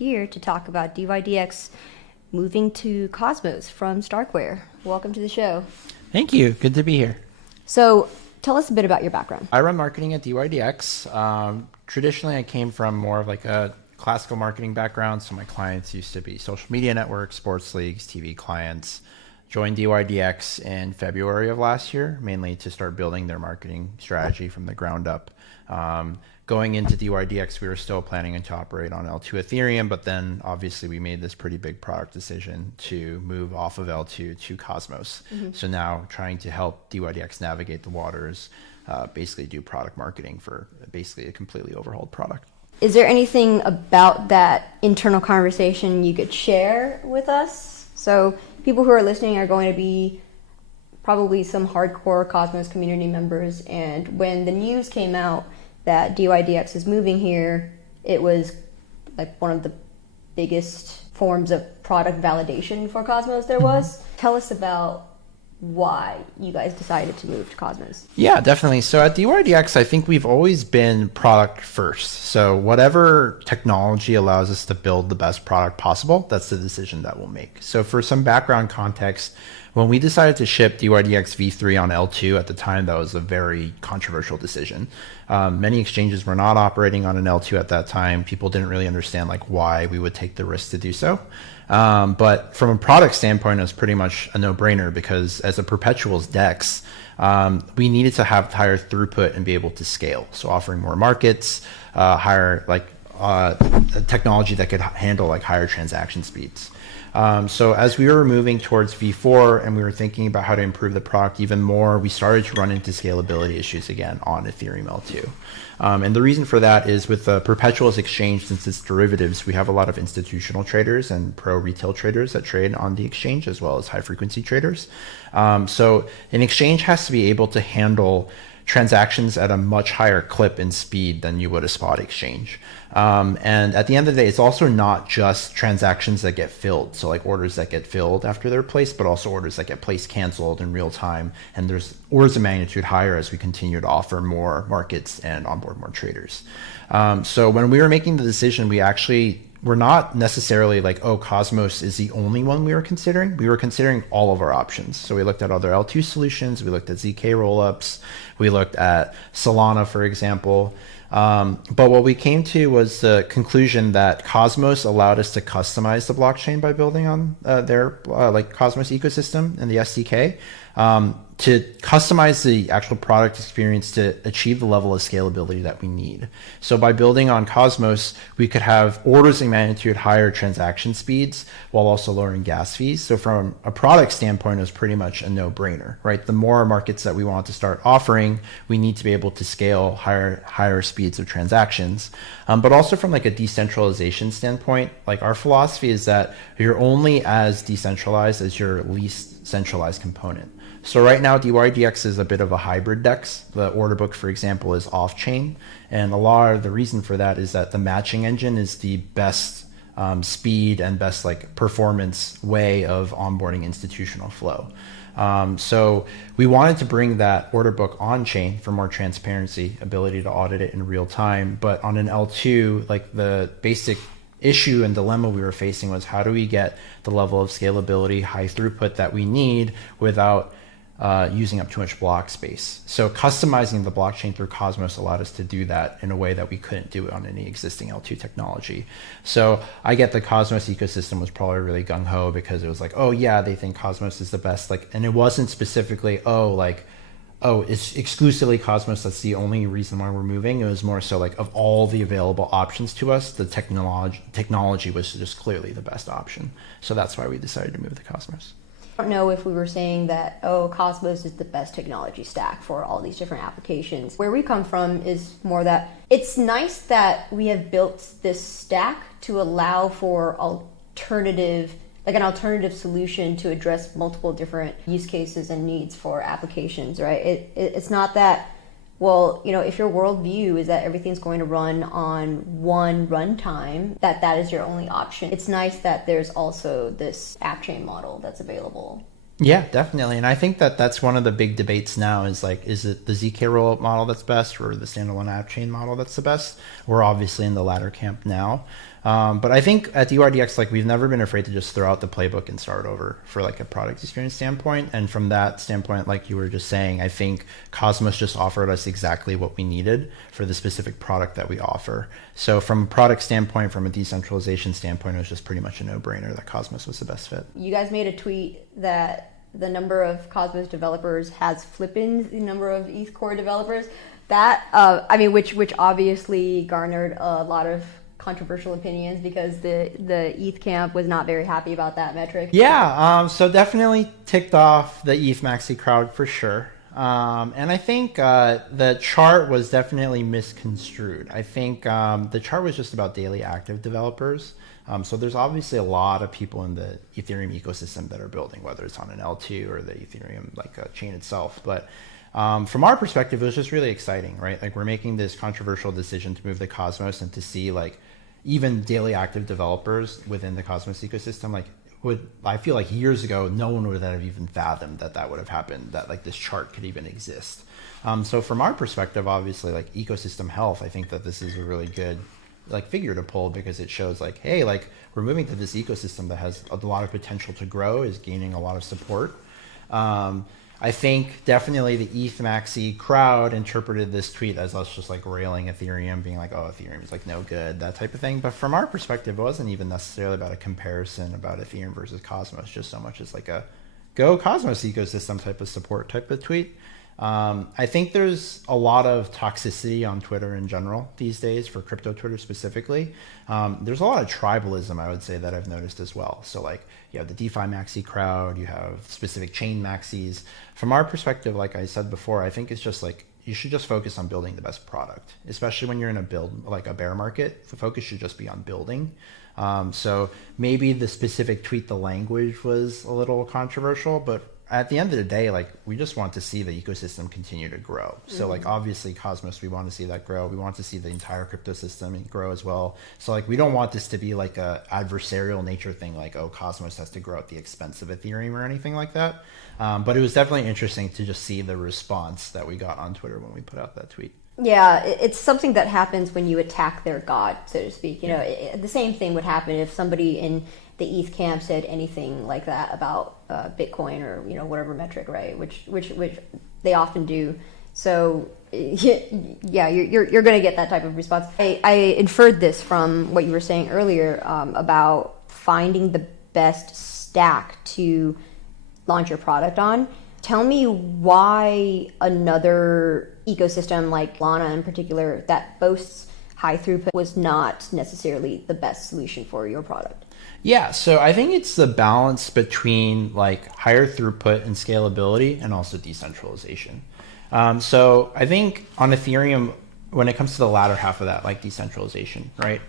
here to talk about dYdX moving to Cosmos from Starkware. Welcome to the show. Thank you. Good to be here. So tell us a bit about your background. I run marketing at dYdX. Traditionally, I came from more of like a classical marketing background. So my clients used to be social media networks, sports leagues, TV clients. Joined dYdX in February of last year, mainly to start building their marketing strategy from the ground up. Going into dYdX, we were still planning to operate on L2 Ethereum, but then obviously we made this pretty big product decision to move off of L2 to Cosmos. So now trying to help dYdX navigate the waters, basically do product marketing for basically a completely overhauled product. Is there anything about that internal conversation you could share with us? So people who are listening are going to be probably some hardcore Cosmos community members, and when the news came out that dYdX is moving here, it was like one of the biggest forms of product validation for Cosmos there was. Tell us about why you guys decided to move to Cosmos. Yeah, definitely. So at dYdX, I think we've always been product first. So whatever technology allows us to build the best product possible, that's the decision that we'll make. So for some background context, when we decided to ship dYdX v3 on L2 at the time, that was a very controversial decision. Many exchanges were not operating on an L2 at that time. People didn't really understand like why we would take the risk to do so. But from a product standpoint, it was pretty much a no-brainer because as a perpetuals DEX, we needed to have higher throughput and be able to scale. So offering more markets, higher technology that could handle like higher transaction speeds. So as we were moving towards V4 and we were thinking about how to improve the product even more, we started to run into scalability issues again on Ethereum L2. And the reason for that is with the perpetuals exchange, since it's derivatives, we have a lot of institutional traders and pro retail traders that trade on the exchange, as well as high frequency traders. So an exchange has to be able to handle transactions at a much higher clip and speed than you would a spot exchange. And at the end of the day, it's also not just transactions that get filled. So like orders that get filled after they're placed, but also orders that get placed, canceled in real time. And there's orders of magnitude higher as we continue to offer more markets and onboard more traders. So when we were making the decision, we're not necessarily like, oh, Cosmos is the only one we were considering. We were considering all of our options. So we looked at other L2 solutions. We looked at ZK rollups. We looked at Solana, for example. But what we came to was the conclusion that Cosmos allowed us to customize the blockchain by building on their Cosmos ecosystem and the SDK. To customize the actual product experience to achieve the level of scalability that we need. So by building on Cosmos, we could have orders of magnitude higher transaction speeds while also lowering gas fees. So from a product standpoint, it was pretty much a no-brainer, right? The more markets that we want to start offering, we need to be able to scale higher speeds of transactions. But also from like a decentralization standpoint, like our philosophy is that you're only as decentralized as your least centralized component. So right now, dYdX is a bit of a hybrid DEX. The order book, for example, is off-chain. And a lot of the reason for that is that the matching engine is the best speed and best like performance way of onboarding institutional flow. So we wanted to bring that order book on-chain for more transparency, ability to audit it in real time. But on an L2, like the basic issue and dilemma we were facing was how do we get the level of scalability, high throughput that we need without using up too much block space. So customizing the blockchain through Cosmos allowed us to do that in a way that we couldn't do it on any existing L2 technology. So I get the Cosmos ecosystem was probably really gung-ho because it was like, oh yeah, they think Cosmos is the best. And it wasn't specifically, it's exclusively Cosmos. That's the only reason why we're moving. It was more so like of all the available options to us, the technology was just clearly the best option. So that's why we decided to move to Cosmos. I don't know if we were saying that, Cosmos is the best technology stack for all these different applications. Where we come from is more that it's nice that we have built this stack to allow for an alternative solution to address multiple different use cases and needs for applications, right? It's not that, if your worldview is that everything's going to run on one runtime, that is your only option. It's nice that there's also this appchain model that's available. Yeah, definitely. And I think that's one of the big debates now is like, is it the ZK rollup model that's best or the standalone appchain model that's the best? We're obviously in the latter camp now. But I think at dYdX, like we've never been afraid to just throw out the playbook and start over for like a product experience standpoint. And from that standpoint, like you were just saying, I think Cosmos just offered us exactly what we needed for the specific product that we offer. So from a product standpoint, from a decentralization standpoint, it was just pretty much a no-brainer that Cosmos was the best fit. You guys made a tweet that the number of Cosmos developers has flipped the number of ETH Core developers. That, which obviously garnered a lot of controversial opinions because the ETH camp was not very happy about that metric. Yeah, so definitely ticked off the ETH maxi crowd for sure. And I think the chart was definitely misconstrued. I think the chart was just about daily active developers. So there's obviously a lot of people in the Ethereum ecosystem that are building, whether it's on an L2 or the Ethereum chain itself. But from our perspective, it was just really exciting, right? Like we're making this controversial decision to move the Cosmos and to see like even daily active developers within the Cosmos ecosystem. Like I feel like years ago, no one would have even fathomed that would have happened, that like this chart could even exist. So from our perspective, obviously like ecosystem health, I think that this is a really good like figure to pull because it shows like, hey, like we're moving to this ecosystem that has a lot of potential to grow, is gaining a lot of support. I think definitely the ETH maxi crowd interpreted this tweet as us just like railing Ethereum, being like, oh, Ethereum is like no good, that type of thing. But from our perspective, it wasn't even necessarily about a comparison about Ethereum versus Cosmos, just so much as like a go Cosmos ecosystem type of support type of tweet. I think there's a lot of toxicity on Twitter in general these days, for crypto Twitter specifically. There's a lot of tribalism, I would say, that I've noticed as well. So like you have the DeFi maxi crowd, you have specific chain maxis. From our perspective, like I said before, I think it's just like you should just focus on building the best product, especially when you're in a build, like a bear market. The focus should just be on building. So maybe the specific tweet, the language was a little controversial, but at the end of the day, like we just want to see the ecosystem continue to grow. So like obviously Cosmos, we want to see that grow. We want to see the entire crypto system grow as well. So like we don't want this to be like a adversarial nature thing, like, oh, Cosmos has to grow at the expense of Ethereum or anything like that. But it was definitely interesting to just see the response that we got on Twitter when we put out that tweet. Yeah, it's something that happens when you attack their god, so to speak. You know, the same thing would happen if somebody in the ETH camp said anything like that about Bitcoin or whatever metric, right? Which they often do. So yeah, you're going to get that type of response. I inferred this from what you were saying earlier about finding the best stack to launch your product on. Tell me why another ecosystem like Solana in particular that boasts high throughput was not necessarily the best solution for your product. Yeah, so I think it's the balance between like higher throughput and scalability and also decentralization. So I think on Ethereum, when it comes to the latter half of that, like decentralization, right?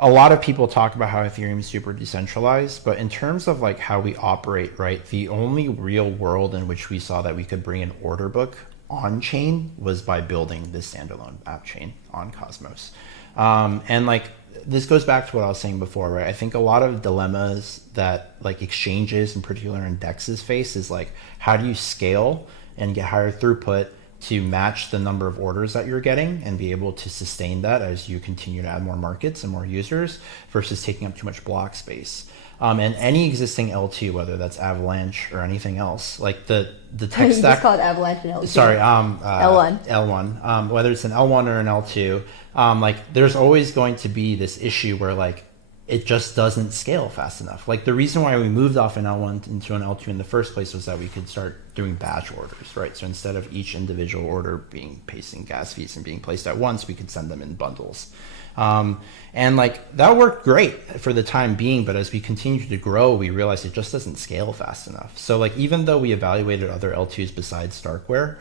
A lot of people talk about how Ethereum is super decentralized, but in terms of like how we operate, right? The only real world in which we saw that we could bring an order book on chain was by building this standalone app chain on Cosmos. And like, this goes back to what I was saying before, right? I think a lot of dilemmas that like exchanges in particular and DEXs face is like, how do you scale and get higher throughput to match the number of orders that you're getting and be able to sustain that as you continue to add more markets and more users versus taking up too much block space. And any existing L2, whether that's Avalanche or anything else, like the tech stack. You just call it Avalanche and L2. Sorry, L1. L1. Whether it's an L1 or an L2, like there's always going to be this issue where like it just doesn't scale fast enough. Like the reason why we moved off an L1 into an L2 in the first place was that we could start doing batch orders, right? So instead of each individual order being pasting gas fees and being placed at once, we could send them in bundles. And like that worked great for the time being, but as we continued to grow, we realized it just doesn't scale fast enough. So like even though we evaluated other L2s besides Starkware,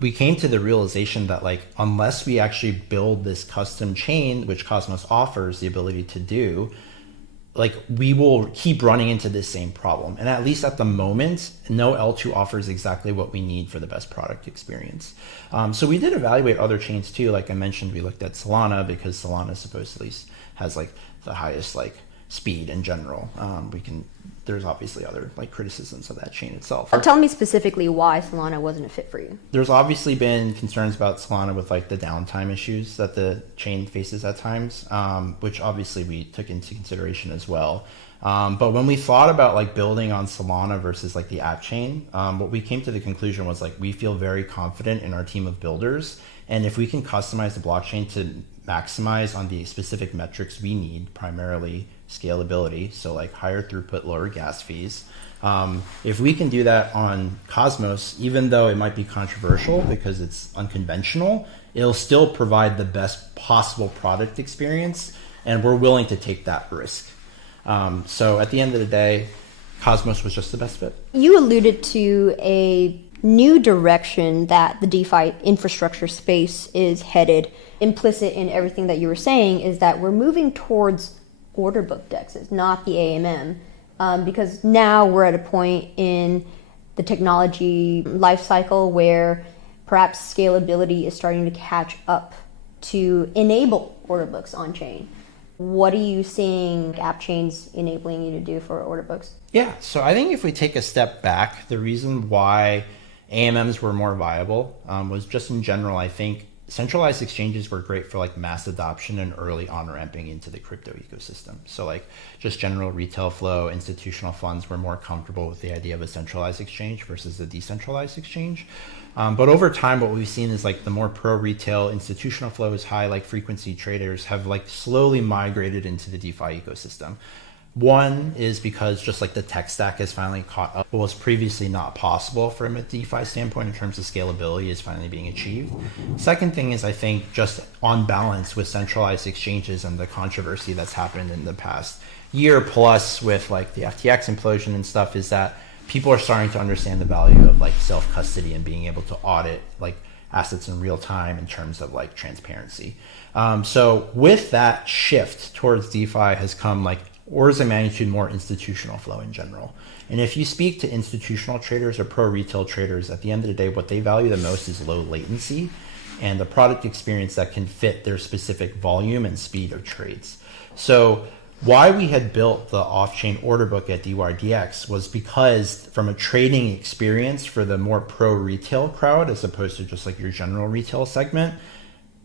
we came to the realization that like unless we actually build this custom chain, which Cosmos offers the ability to do, like we will keep running into this same problem. And at least at the moment, no L2 offers exactly what we need for the best product experience. So we did evaluate other chains too. Like I mentioned, we looked at Solana because Solana supposedly has like the highest like speed in general. There's obviously other like criticisms of that chain itself. Tell me specifically why Solana wasn't a fit for you. There's obviously been concerns about Solana with like the downtime issues that the chain faces at times, which obviously we took into consideration as well. But when we thought about like building on Solana versus like the app chain, what we came to the conclusion was like we feel very confident in our team of builders, and if we can customize the blockchain to maximize on the specific metrics we need, primarily scalability, so like higher throughput, lower gas fees. If we can do that on Cosmos, even though it might be controversial because it's unconventional, it'll still provide the best possible product experience, and we're willing to take that risk. So at the end of the day, Cosmos was just the best fit. You alluded to a new direction that the DeFi infrastructure space is headed. Implicit in everything that you were saying is that we're moving towards order book DEXs, not the AMM, because now we're at a point in the technology life cycle where perhaps scalability is starting to catch up to enable order books on chain. What are you seeing app chains enabling you to do for order books? Yeah, so I think if we take a step back, the reason why AMMs were more viable was just in general, I think centralized exchanges were great for like mass adoption and early on ramping into the crypto ecosystem. So like just general retail flow, institutional funds were more comfortable with the idea of a centralized exchange versus a decentralized exchange. But over time, what we've seen is like the more pro retail institutional flow is high, like frequency traders have like slowly migrated into the DeFi ecosystem. One is because just like the tech stack has finally caught up. What was previously not possible from a DeFi standpoint in terms of scalability is finally being achieved. Second thing is I think just on balance with centralized exchanges and the controversy that's happened in the past year plus with like the FTX implosion and stuff is that people are starting to understand the value of like self-custody and being able to audit like assets in real time in terms of like transparency. So with that shift towards DeFi has come like orders of magnitude more institutional flow in general. And if you speak to institutional traders or pro retail traders, at the end of the day, what they value the most is low latency and the product experience that can fit their specific volume and speed of trades. So why we had built the off-chain order book at dYdX was because from a trading experience for the more pro retail crowd, as opposed to just like your general retail segment,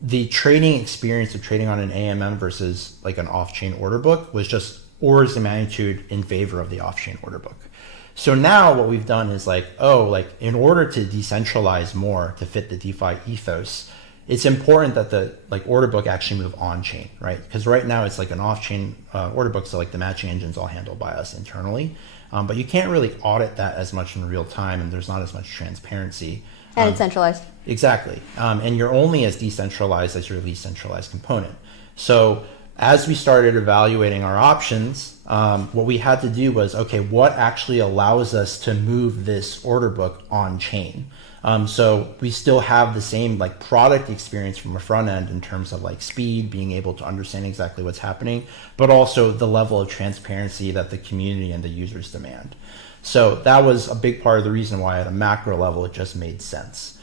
the trading experience of trading on an AMM versus like an off-chain order book was just orders of magnitude in favor of the off-chain order book. So now what we've done is like, in order to decentralize more to fit the DeFi ethos, it's important that the like order book actually move on chain, right? Because right now it's like an off-chain order book, so like the matching engine's all handled by us internally, but you can't really audit that as much in real time, and there's not as much transparency. And it's centralized. Exactly, and you're only as decentralized as your least centralized component. So as we started evaluating our options, what we had to do was, okay, what actually allows us to move this order book on chain? So we still have the same like product experience from a front end in terms of like speed, being able to understand exactly what's happening, but also the level of transparency that the community and the users demand. So that was a big part of the reason why at a macro level, it just made sense.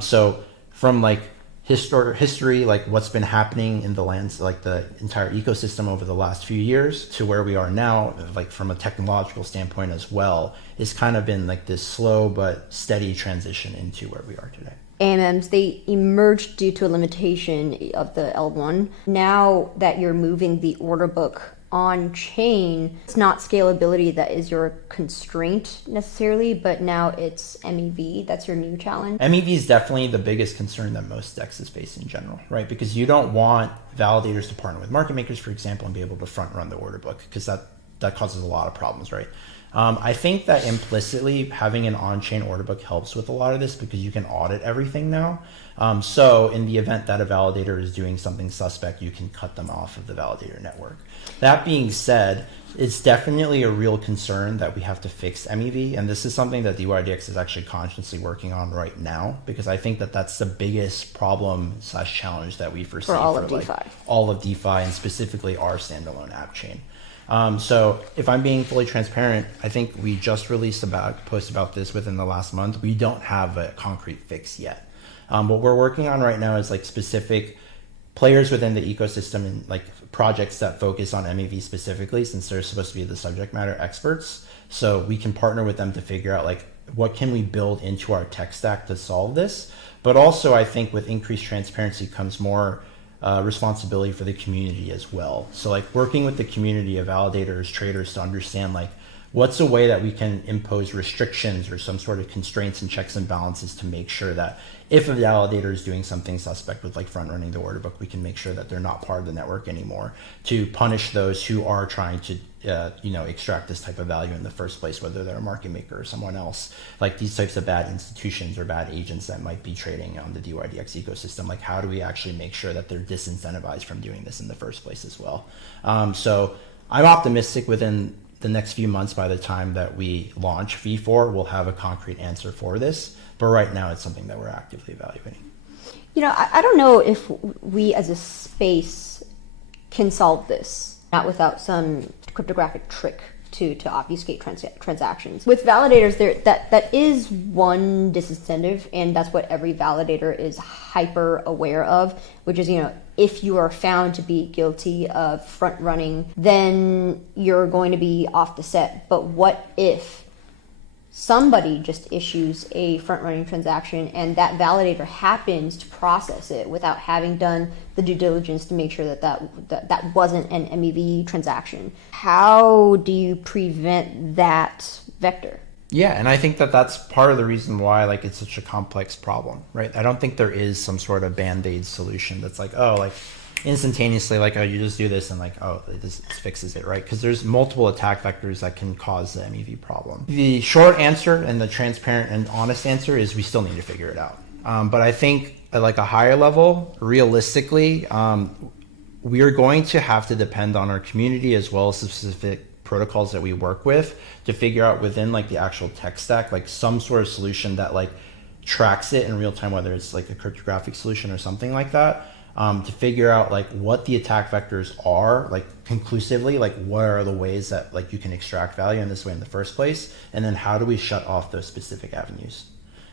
So from like history, like what's been happening in the lands, like the entire ecosystem over the last few years to where we are now, like from a technological standpoint as well, it's kind of been like this slow but steady transition into where we are today. AMMs, they emerged due to a limitation of the L1. Now that you're moving the order book on chain, it's not scalability that is your constraint necessarily, but now it's MEV. That's your new challenge. MEV is definitely the biggest concern that most DEXs face in general, right? Because you don't want validators to partner with market makers, for example, and be able to front run the order book, because that causes a lot of problems, right? I think that implicitly having an on-chain order book helps with a lot of this because you can audit everything now. So in the event that a validator is doing something suspect, you can cut them off of the validator network. That being said, it's definitely a real concern that we have to fix MEV. And this is something that dYdX is actually consciously working on right now, because I think that that's the biggest problem / challenge that we foresee for all of DeFi. All of DeFi, and specifically our standalone app chain. So if I'm being fully transparent, I think we just released a post about this within the last month. We don't have a concrete fix yet. What we're working on right now is like specific players within the ecosystem and like projects that focus on MEV specifically, since they're supposed to be the subject matter experts. So we can partner with them to figure out like what can we build into our tech stack to solve this. But also I think with increased transparency comes more responsibility for the community as well. So like working with the community of validators, traders to understand like what's a way that we can impose restrictions or some sort of constraints and checks and balances to make sure that if a validator is doing something suspect with like front running the order book, we can make sure that they're not part of the network anymore, to punish those who are trying to extract this type of value in the first place, whether they're a market maker or someone else. Like these types of bad institutions or bad agents that might be trading on the dYdX ecosystem, like how do we actually make sure that they're disincentivized from doing this in the first place as well? So I'm optimistic within the next few months, by the time that we launch V4, we'll have a concrete answer for this. But right now it's something that we're actively evaluating. I don't know if we as a space can solve this, not without some cryptographic trick to obfuscate transactions. With validators, that is one disincentive, and that's what every validator is hyper aware of, which is, if you are found to be guilty of front running, then you're going to be off the set. But what if somebody just issues a front running transaction and that validator happens to process it without having done the due diligence to make sure that wasn't an MEV transaction? How do you prevent that vector? Yeah, and I think that that's part of the reason why like it's such a complex problem, right? I don't think there is some sort of band-aid solution that's like, oh, like instantaneously, like, oh, you just do this and like, oh, this fixes it, right? Because there's multiple attack vectors that can cause the MEV problem. The short answer and the transparent and honest answer is we still need to figure it out. But I think at like a higher level, realistically, we are going to have to depend on our community as well as specific protocols that we work with to figure out within like the actual tech stack, like some sort of solution that like tracks it in real time, whether it's like a cryptographic solution or something like that, to figure out like what the attack vectors are, like conclusively, like what are the ways that like you can extract value in this way in the first place, and then how do we shut off those specific avenues,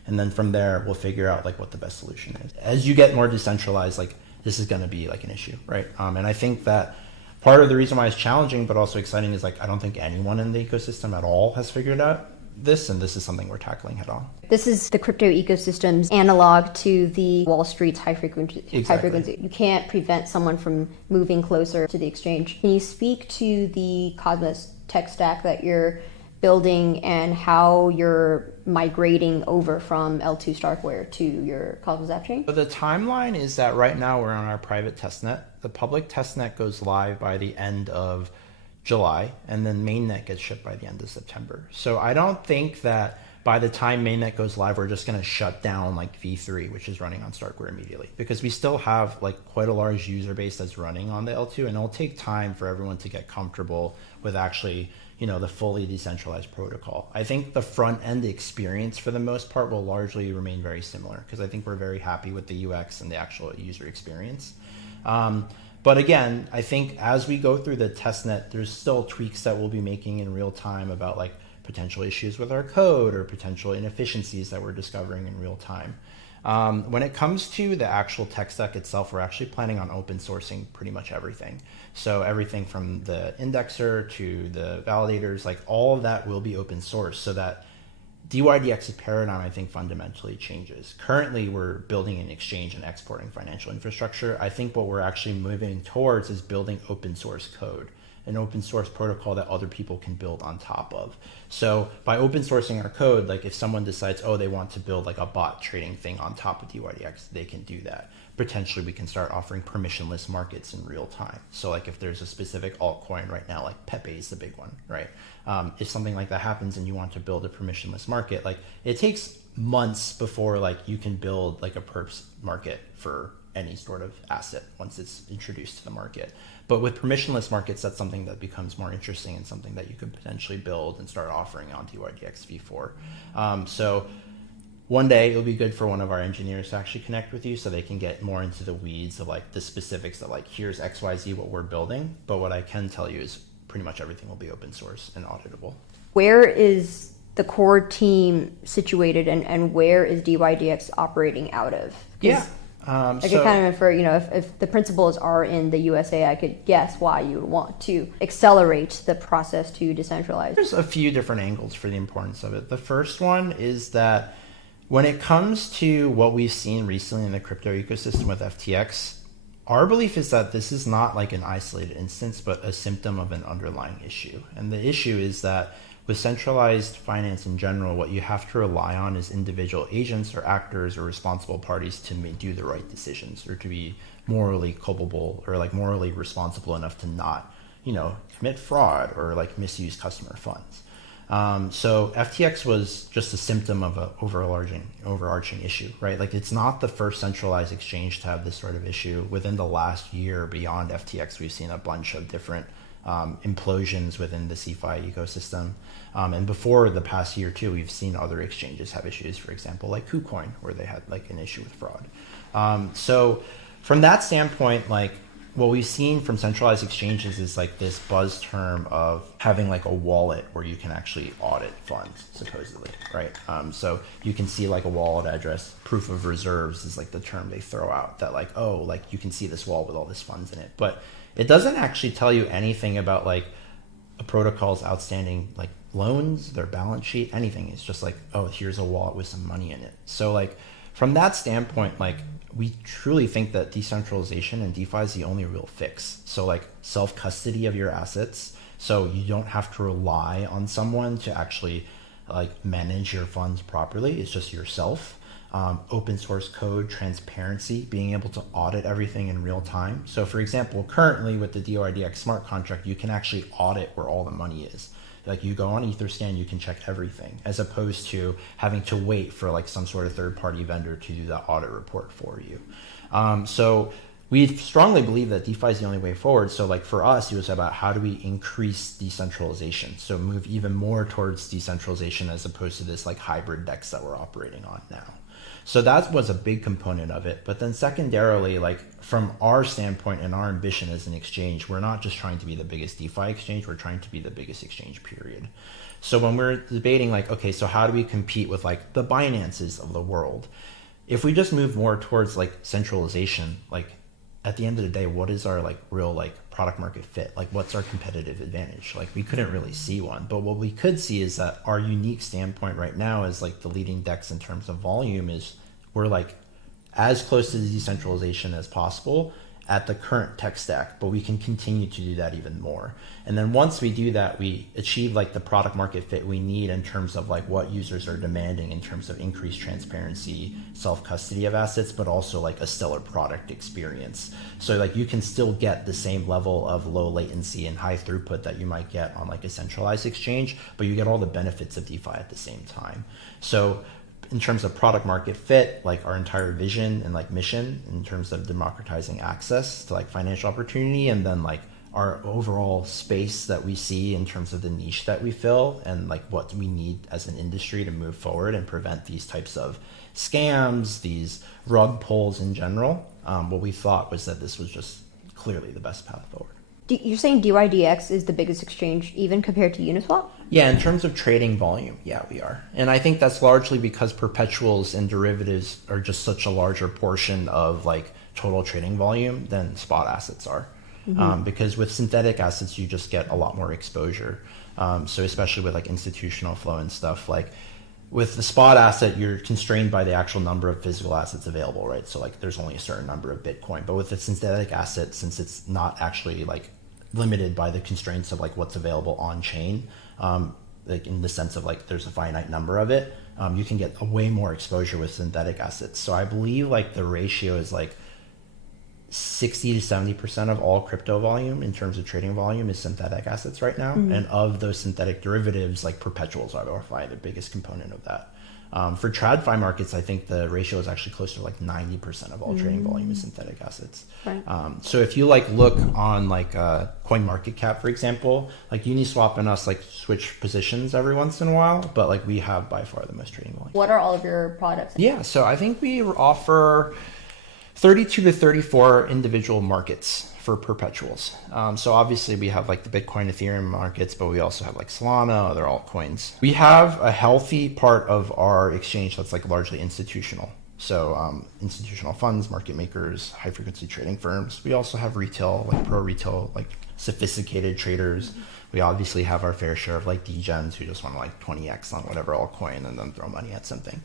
and then from there we'll figure out like what the best solution is. As you get more decentralized, like this is going to be like an issue, right? And I think that part of the reason why it's challenging but also exciting is like I don't think anyone in the ecosystem at all has figured out this, and this is something we're tackling head on. This is the crypto ecosystem's analog to the Wall Street's high frequency. You can't prevent someone from moving closer to the exchange. Can you speak to the Cosmos tech stack that you're building and how you're migrating over from L2 Starkware to your Cosmos appchain? So the timeline is that right now we're on our private testnet. The public testnet goes live by the end of July, and then mainnet gets shipped by the end of September. So I don't think that by the time mainnet goes live, we're just going to shut down like V3, which is running on Starkware immediately, because we still have like quite a large user base that's running on the L2, and it'll take time for everyone to get comfortable with actually, the fully decentralized protocol. I think the front end experience for the most part will largely remain very similar, because I think we're very happy with the UX and the actual user experience. But again, I think as we go through the testnet, there's still tweaks that we'll be making in real time about like potential issues with our code or potential inefficiencies that we're discovering in real time. When it comes to the actual tech stack itself, we're actually planning on open sourcing pretty much everything. So everything from the indexer to the validators, like all of that will be open source, so that dYdX's paradigm, I think, fundamentally changes. Currently, we're building an exchange and exporting financial infrastructure. I think what we're actually moving towards is building open source code, an open source protocol that other people can build on top of. So by open sourcing our code, like if someone decides, oh, they want to build like a bot trading thing on top of dYdX, they can do that. Potentially, we can start offering permissionless markets in real time. So like if there's a specific altcoin right now, like Pepe is the big one, right? If something like that happens and you want to build a permissionless market, like it takes months before like you can build like a perps market for any sort of asset once it's introduced to the market. But with permissionless markets, that's something that becomes more interesting and something that you could potentially build and start offering on dYdX v4. So one day it'll be good for one of our engineers to actually connect with you so they can get more into the weeds of like the specifics of like, here's XYZ what we're building. But what I can tell you is pretty much everything will be open source and auditable. Where is the core team situated, and where is dYdX operating out of? Yeah. I could kind of infer, if the principles are in the USA, I could guess why you would want to accelerate the process to decentralize. There's a few different angles for the importance of it. The first one is that when it comes to what we've seen recently in the crypto ecosystem with FTX, our belief is that this is not like an isolated instance, but a symptom of an underlying issue. And the issue is that with centralized finance in general, what you have to rely on is individual agents or actors or responsible parties to do the right decisions, or to be morally culpable or like morally responsible enough to not, commit fraud or like misuse customer funds. So FTX was just a symptom of an overarching issue, right? Like, it's not the first centralized exchange to have this sort of issue. Within the last year, beyond FTX, we've seen a bunch of different implosions within the cefi ecosystem. And before the past year too, we've seen other exchanges have issues, for example, like KuCoin, where they had like an issue with fraud. So from that standpoint, like, what we've seen from centralized exchanges is like this buzz term of having like a wallet where you can actually audit funds, supposedly, right? So you can see like a wallet address. Proof of reserves is like the term they throw out, that like, oh, like you can see this wallet with all this funds in it. But it doesn't actually tell you anything about like a protocol's outstanding like loans, their balance sheet, anything. It's just like, oh, here's a wallet with some money in it. So like, from that standpoint, like, we truly think that decentralization and DeFi is the only real fix. So like self-custody of your assets, so you don't have to rely on someone to actually like manage your funds properly. It's just yourself. Open source code, transparency, being able to audit everything in real time. So for example, currently with the dYdX smart contract, you can actually audit where all the money is. Like, you go on Etherscan, you can check everything, as opposed to having to wait for like some sort of third-party vendor to do the audit report for you. So we strongly believe that DeFi is the only way forward. So like, for us, it was about how do we increase decentralization? So move even more towards decentralization, as opposed to this like hybrid DEX that we're operating on now. So that was a big component of it. But then secondarily, like, from our standpoint and our ambition as an exchange, we're not just trying to be the biggest DeFi exchange, we're trying to be the biggest exchange, period. So when we're debating like, okay, so how do we compete with like the Binances of the world? If we just move more towards like centralization, like, at the end of the day, what is our like real like product market fit? Like, what's our competitive advantage? Like, we couldn't really see one, but what we could see is that our unique standpoint right now is like the leading DEX in terms of volume is we're like as close to the decentralization as possible at the current tech stack, but we can continue to do that even more. And then once we do that, we achieve like the product market fit we need in terms of like what users are demanding in terms of increased transparency, self-custody of assets, but also like a stellar product experience. So like, you can still get the same level of low latency and high throughput that you might get on like a centralized exchange, but you get all the benefits of DeFi at the same time. So in terms of product market fit, like our entire vision and like mission in terms of democratizing access to like financial opportunity, and then like our overall space that we see in terms of the niche that we fill, and like what we need as an industry to move forward and prevent these types of scams, these rug pulls in general, what we thought was that this was just clearly the best path forward. You're saying dYdX is the biggest exchange even compared to Uniswap? Yeah, in terms of trading volume, yeah, we are. And I think that's largely because perpetuals and derivatives are just such a larger portion of like total trading volume than spot assets are. Because with synthetic assets, you just get a lot more exposure. So especially with like institutional flow and stuff, like with the spot asset, you're constrained by the actual number of physical assets available, right? So like, there's only a certain number of Bitcoin. But with the synthetic asset, since it's not actually like limited by the constraints of like what's available on chain, like in the sense of like there's a finite number of it, you can get a way more exposure with synthetic assets. So I believe like the ratio is like 60 to 70% of all crypto volume in terms of trading volume is synthetic assets right now. And of those synthetic derivatives, like perpetuals are by the biggest component of that. For TradFi markets, I think the ratio is actually closer to like 90% of all trading volume is synthetic assets. Right. So if you like look on like CoinMarketCap, for example, like Uniswap and us like switch positions every once in a while, but like we have by far the most trading volume. What are all of your products? Yeah, so I think we offer 32 to 34 individual markets for perpetuals. So obviously we have like the Bitcoin, Ethereum markets, but we also have like Solana, other altcoins. We have a healthy part of our exchange that's like largely institutional. So institutional funds, market makers, high frequency trading firms. We also have retail, like pro retail, like sophisticated traders. We obviously have our fair share of like degens who just want to like 20x on whatever altcoin and then throw money at something.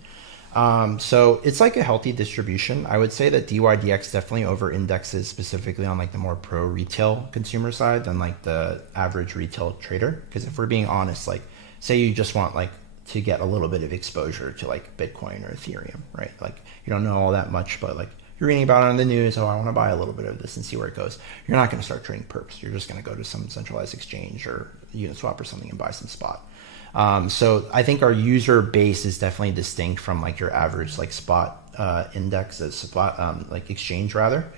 So it's like a healthy distribution. I would say that dYdX definitely over indexes specifically on like the more pro retail consumer side than like the average retail trader. Because if we're being honest, like say you just want like to get a little bit of exposure to like Bitcoin or Ethereum, right? Like you don't know all that much, but like you're reading about it on the news. Oh, I want to buy a little bit of this and see where it goes. You're not going to start trading perps. You're just going to go to some centralized exchange or Uniswap or something and buy some spot. So I think our user base is definitely distinct from like your average like spot index, spot like exchange rather.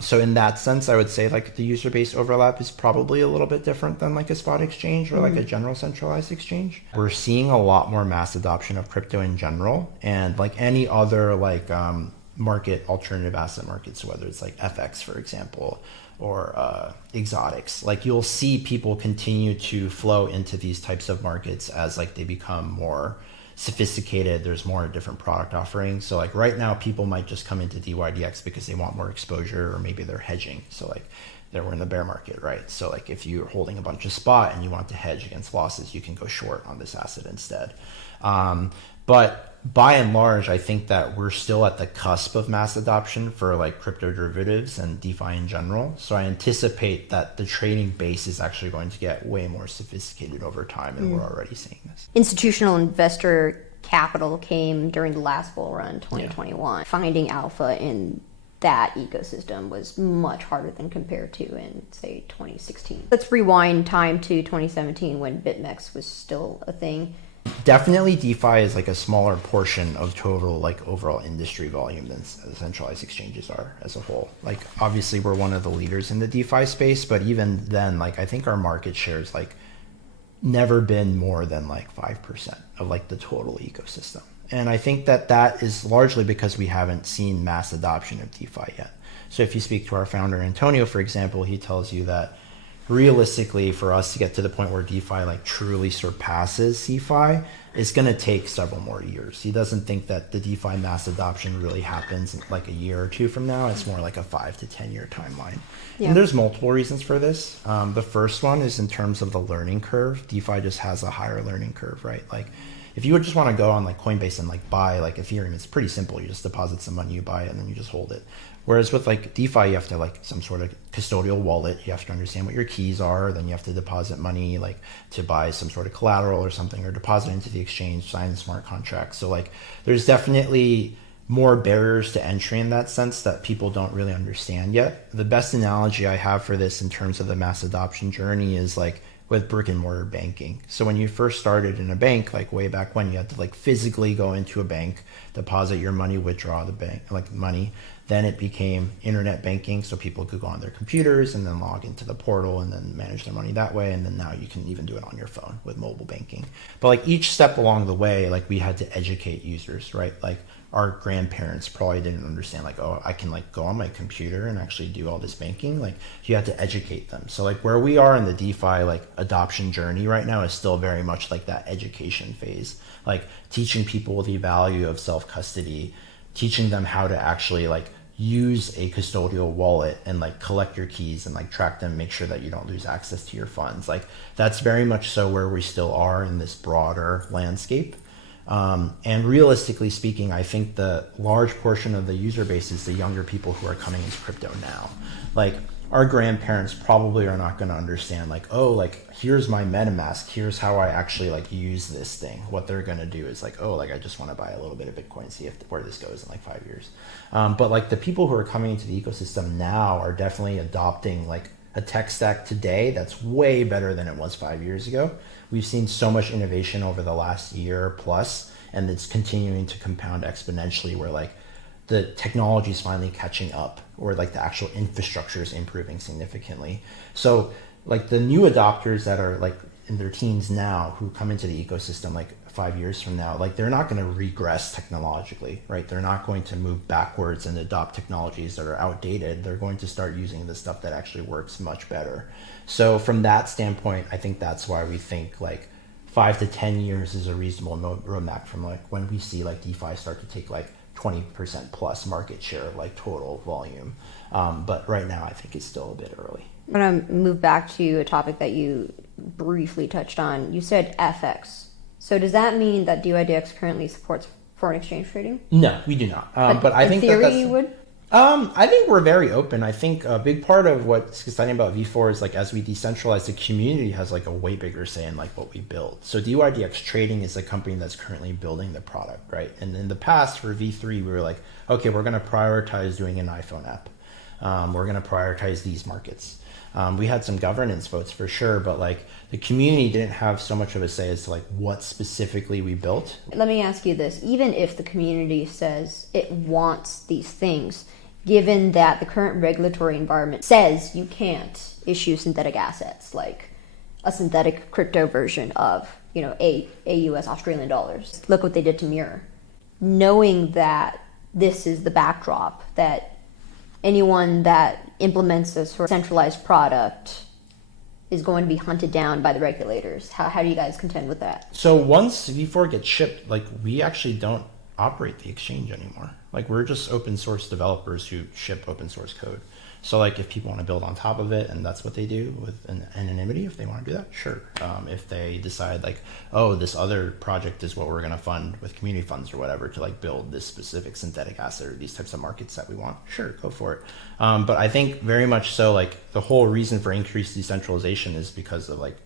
So in that sense, I would say like the user base overlap is probably a little bit different than like a spot exchange or like a general centralized exchange. We're seeing a lot more mass adoption of crypto in general, and like any other like market, alternative asset markets, whether it's like FX, for example, or exotics, like you'll see people continue to flow into these types of markets as like they become more sophisticated. There's more different product offerings. So like right now people might just come into dYdX because they want more exposure, or maybe they're hedging. So like we're in the bear market, right? So like if you're holding a bunch of spot and you want to hedge against losses, you can go short on this asset instead. But by and large, I think that we're still at the cusp of mass adoption for like crypto derivatives and DeFi in general. So I anticipate that the trading base is actually going to get way more sophisticated over time, and we're already seeing this. Institutional investor capital came during the last bull run, 2021. Yeah. Finding alpha in that ecosystem was much harder than compared to in, say, 2016. Let's rewind time to 2017 when BitMEX was still a thing. Definitely DeFi is like a smaller portion of total like overall industry volume than centralized exchanges are as a whole. Like obviously we're one of the leaders in the DeFi space, but even then, like I think our market share is like never been more than like 5% of like the total ecosystem. And I think that that is largely because we haven't seen mass adoption of DeFi yet. So if you speak to our founder, Antonio, for example, he tells you that realistically, for us to get to the point where DeFi like truly surpasses cefi, it's going to take several more years. He doesn't think that the DeFi mass adoption really happens in like a year or two from now. It's more like a 5 to 10 year timeline. Yeah. And there's multiple reasons for this. The first one is in terms of the learning curve. DeFi just has a higher learning curve, right? Like if you would just want to go on like Coinbase and like buy like Ethereum, it's pretty simple. You just deposit some money, you buy it, and then you just hold it. Whereas with like DeFi, you have to like some sort of custodial wallet. You have to understand what your keys are. Then you have to deposit money like to buy some sort of collateral or something, or deposit into the exchange, sign the smart contract. So like there's definitely more barriers to entry in that sense that people don't really understand yet. The best analogy I have for this in terms of the mass adoption journey is like with brick and mortar banking. So when you first started in a bank, like way back when, you had to like physically go into a bank, deposit your money, withdraw the bank like money. Then it became internet banking, so people could go on their computers and then log into the portal and then manage their money that way. And then now you can even do it on your phone with mobile banking. But like each step along the way, like we had to educate users, right? Like our grandparents probably didn't understand like, oh, I can like go on my computer and actually do all this banking. Like you had to educate them. So like where we are in the DeFi like adoption journey right now is still very much like that education phase, like teaching people the value of self-custody, teaching them how to actually like use a custodial wallet and like collect your keys and like track them, make sure that you don't lose access to your funds. Like that's very much so where we still are in this broader landscape. And realistically speaking, I think the large portion of the user base is the younger people who are coming into crypto now. Like our grandparents probably are not going to understand like, oh, like here's my MetaMask, here's how I actually like use this thing. What they're going to do is like, oh, like I just want to buy a little bit of Bitcoin, see where this goes in like 5 years. But like the people who are coming into the ecosystem now are definitely adopting like a tech stack today that's way better than it was 5 years ago. We've seen so much innovation over the last year plus, and it's continuing to compound exponentially where like the technology is finally catching up, or like the actual infrastructure is improving significantly. So like the new adopters that are like in their teens now who come into the ecosystem like 5 years from now, like they're not going to regress technologically, right? They're not going to move backwards and adopt technologies that are outdated. They're going to start using the stuff that actually works much better. So from that standpoint, I think that's why we think like 5 to 10 years is a reasonable roadmap from like when we see like DeFi start to take like 20% plus market share of like total volume. But right now I think it's still a bit early. I'm going to move back to a topic that you briefly touched on. You said FX. So does that mean that dYdX currently supports foreign exchange trading? No, we do not. But I think theory that's, you would? I think we're very open. I think a big part of what's exciting about V4 is like as we decentralize, the community has like a way bigger say in like what we build. So dYdX Trading is a company that's currently building the product, right? And in the past for V3, we were like, okay, we're going to prioritize doing an iPhone app. We're going to prioritize these markets. We had some governance votes for sure, but like the community didn't have so much of a say as to like what specifically we built. Let me ask you this. Even if the community says it wants these things, given that the current regulatory environment says you can't issue synthetic assets like a synthetic crypto version of, you know, a US Australian dollars. Look what they did to Mirror. Knowing that this is the backdrop, that anyone that implements this sort of centralized product is going to be hunted down by the regulators. How do you guys contend with that? So once V4 gets shipped, like we actually don't operate the exchange anymore. Like we're just open source developers who ship open source code. So like if people want to build on top of it and that's what they do with anonymity, if they want to do that, sure. If they decide like, oh, this other project is what we're going to fund with community funds or whatever to like build this specific synthetic asset or these types of markets that we want, sure, go for it. But I think very much so like the whole reason for increased decentralization is because of like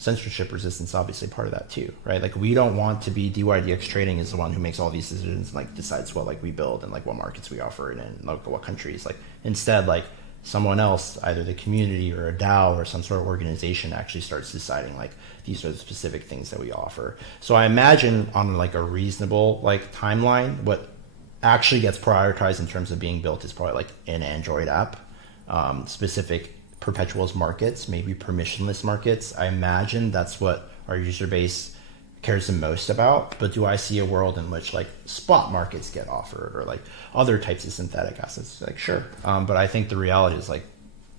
censorship resistance, obviously part of that too, right? Like we don't want to be dYdX Trading is the one who makes all these decisions and like decides what like we build and like what markets we offer it in, like what countries. Like instead, like someone else, either the community or a DAO or some sort of organization actually starts deciding like these are the specific things that we offer. So I imagine on like a reasonable like timeline, what actually gets prioritized in terms of being built is probably like an Android app, specific perpetuals markets, maybe permissionless markets. I imagine that's what our user base cares the most about. But do I see a world in which like spot markets get offered or like other types of synthetic assets? Like sure. But I think the reality is like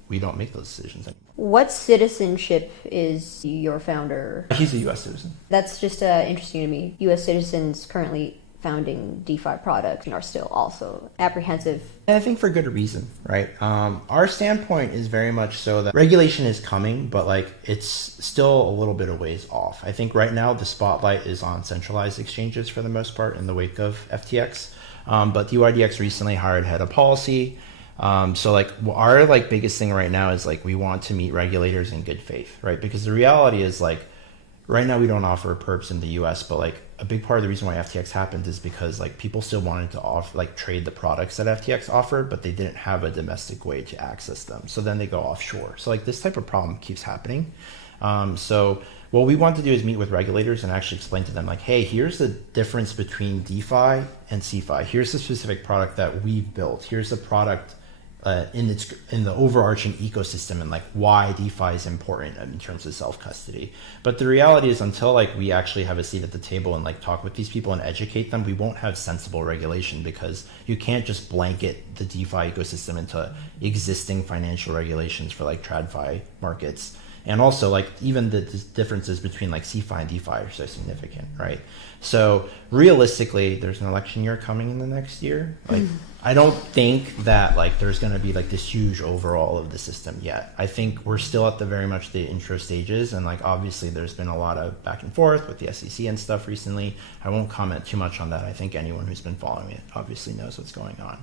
we don't make those decisions anymore. What citizenship is your founder? He's a US citizen. That's just interesting to me. US citizens currently founding DeFi products are still also apprehensive. And I think for good reason, right? Our standpoint is very much so that regulation is coming, but like it's still a little bit of ways off. I think right now the spotlight is on centralized exchanges for the most part in the wake of FTX. But dYdX recently hired head of policy. So like our like biggest thing right now is like we want to meet regulators in good faith, right? Because the reality is like right now we don't offer perps in the US, but like a big part of the reason why FTX happened is because like people still wanted to like trade the products that FTX offered, but they didn't have a domestic way to access them. So then they go offshore. So like this type of problem keeps happening. So what we want to do is meet with regulators and actually explain to them like, hey, here's the difference between DeFi and cefi. Here's the specific product that we've built. Here's the product in the overarching ecosystem and like why DeFi is important in terms of self-custody. But the reality is until like we actually have a seat at the table and like talk with these people and educate them, we won't have sensible regulation because you can't just blanket the DeFi ecosystem into existing financial regulations for like TradFi markets. And also like even the differences between like cefi and DeFi are so significant, right? So realistically, there's an election year coming in the next year. Like I don't think that like there's going to be like this huge overhaul of the system yet. I think we're still at the very much the intro stages, and like obviously there's been a lot of back and forth with the SEC and stuff recently. I won't comment too much on that. I think anyone who's been following it obviously knows what's going on.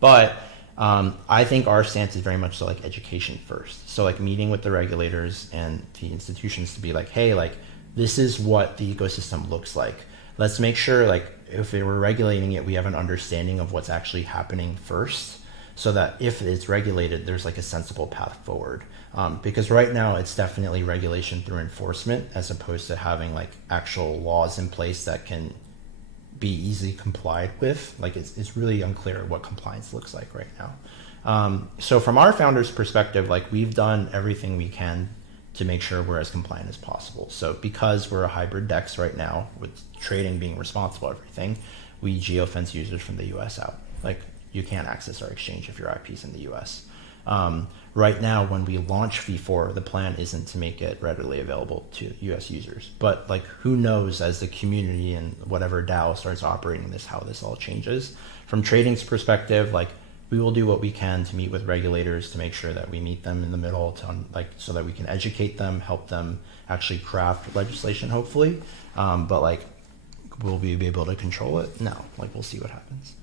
But I think our stance is very much so like education first. So like meeting with the regulators and the institutions to be like, hey, like this is what the ecosystem looks like. Let's make sure like if we're regulating it, we have an understanding of what's actually happening first, so that if it's regulated, there's like a sensible path forward. Because right now it's definitely regulation through enforcement as opposed to having like actual laws in place that can be easily complied with. Like it's really unclear what compliance looks like right now. So from our founders' perspective, like we've done everything we can to make sure we're as compliant as possible. So because we're a hybrid DEX right now, with trading being responsible for everything, we geofence users from the US out. Like you can't access our exchange if your IP is in the US. Right now, when we launch V4, the plan isn't to make it readily available to US users. But like, who knows, as the community and whatever DAO starts operating this, how this all changes. From trading's perspective, like, we will do what we can to meet with regulators to make sure that we meet them in the middle to so that we can educate them, help them actually craft legislation, hopefully. But like, will we be able to control it? No, like, we'll see what happens.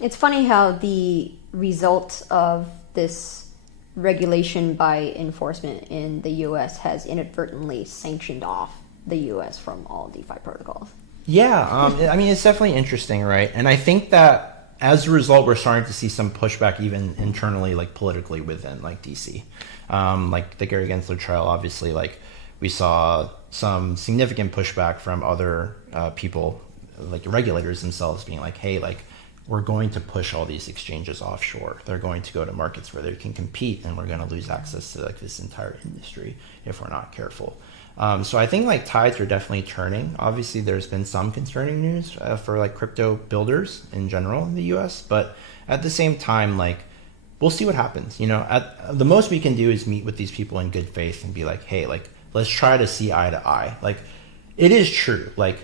It's funny how the result of this regulation by enforcement in the US has inadvertently sanctioned off the US from all DeFi protocols. Yeah, I mean, it's definitely interesting, right? And I think that as a result, we're starting to see some pushback even internally, like politically within like DC. Like the Gary Gensler trial, obviously, like we saw some significant pushback from other people, like regulators themselves being like, hey, like, we're going to push all these exchanges offshore. They're going to go to markets where they can compete, and we're going to lose access to like this entire industry if we're not careful. So I think like tides are definitely turning. Obviously, there's been some concerning news for like crypto builders in general in the US, but at the same time, like, we'll see what happens. You know, at the most we can do is meet with these people in good faith and be like, hey, like, let's try to see eye to eye. Like, it is true. Like,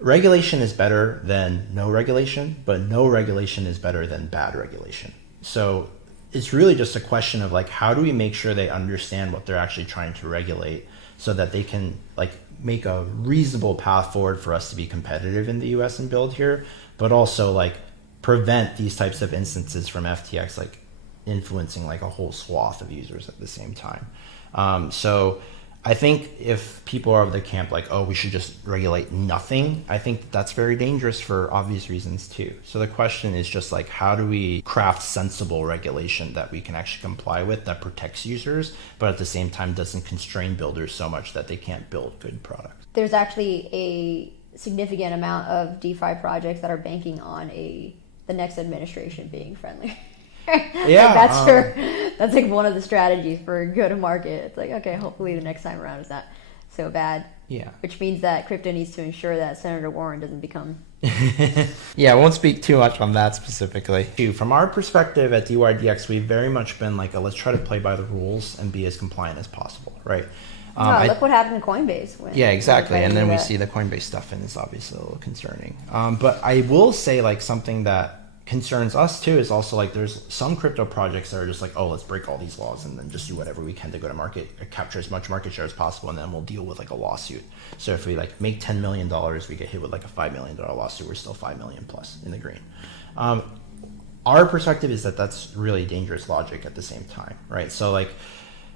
regulation is better than no regulation, but no regulation is better than bad regulation. So it's really just a question of like, how do we make sure they understand what they're actually trying to regulate so that they can like make a reasonable path forward for us to be competitive in the US and build here, but also like prevent these types of instances from FTX like influencing like a whole swath of users at the same time. So I think if people are of the camp like, oh, we should just regulate nothing, I think that's very dangerous for obvious reasons too. So the question is just like, how do we craft sensible regulation that we can actually comply with that protects users, but at the same time doesn't constrain builders so much that they can't build good products? There's actually a significant amount of DeFi projects that are banking on the next administration being friendly. Yeah, that's like one of the strategies for go to market. It's like, okay, hopefully the next time around is not so bad. Yeah. Which means that crypto needs to ensure that Senator Warren doesn't become. Yeah, I won't speak too much on that specifically. From our perspective at dYdX, we've very much been like, let's try to play by the rules and be as compliant as possible, right? Look what happened to Coinbase. Yeah, exactly. And then we see the Coinbase stuff, and it's obviously a little concerning. But I will say like something that concerns us too is also like there's some crypto projects that are just like, oh, let's break all these laws and then just do whatever we can to go to market, capture as much market share as possible, and then we'll deal with like a lawsuit. So if we like make $10 million, we get hit with like a $5 million lawsuit, we're still 5 million plus in the green. Our perspective is that that's really dangerous logic at the same time, right? So like,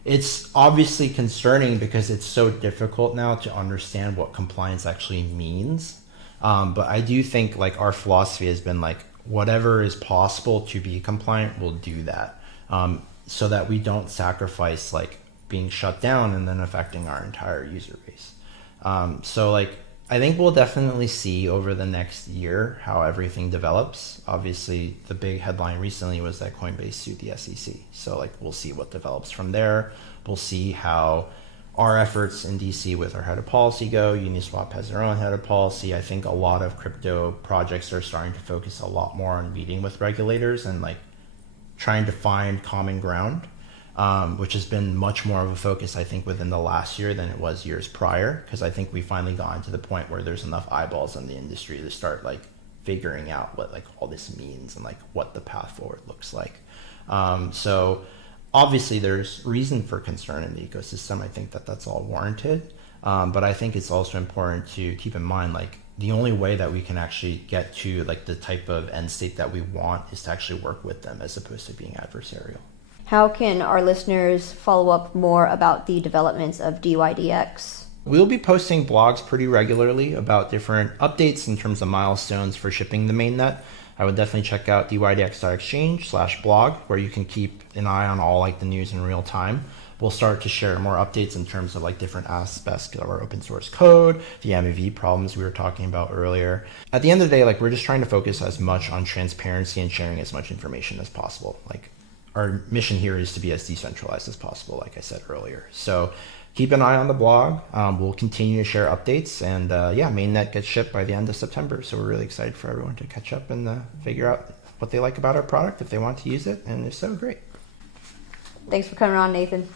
it's obviously concerning because it's so difficult now to understand what compliance actually means. But I do think like our philosophy has been like, whatever is possible to be compliant, we'll do that, so that we don't sacrifice like being shut down and then affecting our entire user base. So like, I think we'll definitely see over the next year how everything develops. Obviously, the big headline recently was that Coinbase sued the SEC. So like, we'll see what develops from there. We'll see how our efforts in DC with our head of policy go. Uniswap has their own head of policy. I think a lot of crypto projects are starting to focus a lot more on meeting with regulators and like trying to find common ground, which has been much more of a focus, I think, within the last year than it was years prior. Because I think we finally gotten to the point where there's enough eyeballs in the industry to start like figuring out what like all this means and like what the path forward looks like. So obviously, there's reason for concern in the ecosystem. I think that that's all warranted. But I think it's also important to keep in mind, like, the only way that we can actually get to like the type of end state that we want is to actually work with them as opposed to being adversarial. How can our listeners follow up more about the developments of dYdX? We'll be posting blogs pretty regularly about different updates in terms of milestones for shipping the mainnet. I would definitely check out dYdX.exchange/blog, where you can keep an eye on all like the news in real time. We'll start to share more updates in terms of like different aspects of our open source code, the MEV problems we were talking about earlier. At the end of the day, like, we're just trying to focus as much on transparency and sharing as much information as possible. Like, our mission here is to be as decentralized as possible, like I said earlier. So keep an eye on the blog. We'll continue to share updates, and mainnet gets shipped by the end of September. So we're really excited for everyone to catch up and figure out what they like about our product, if they want to use it, and if so, great. Thanks for coming on, Nathan.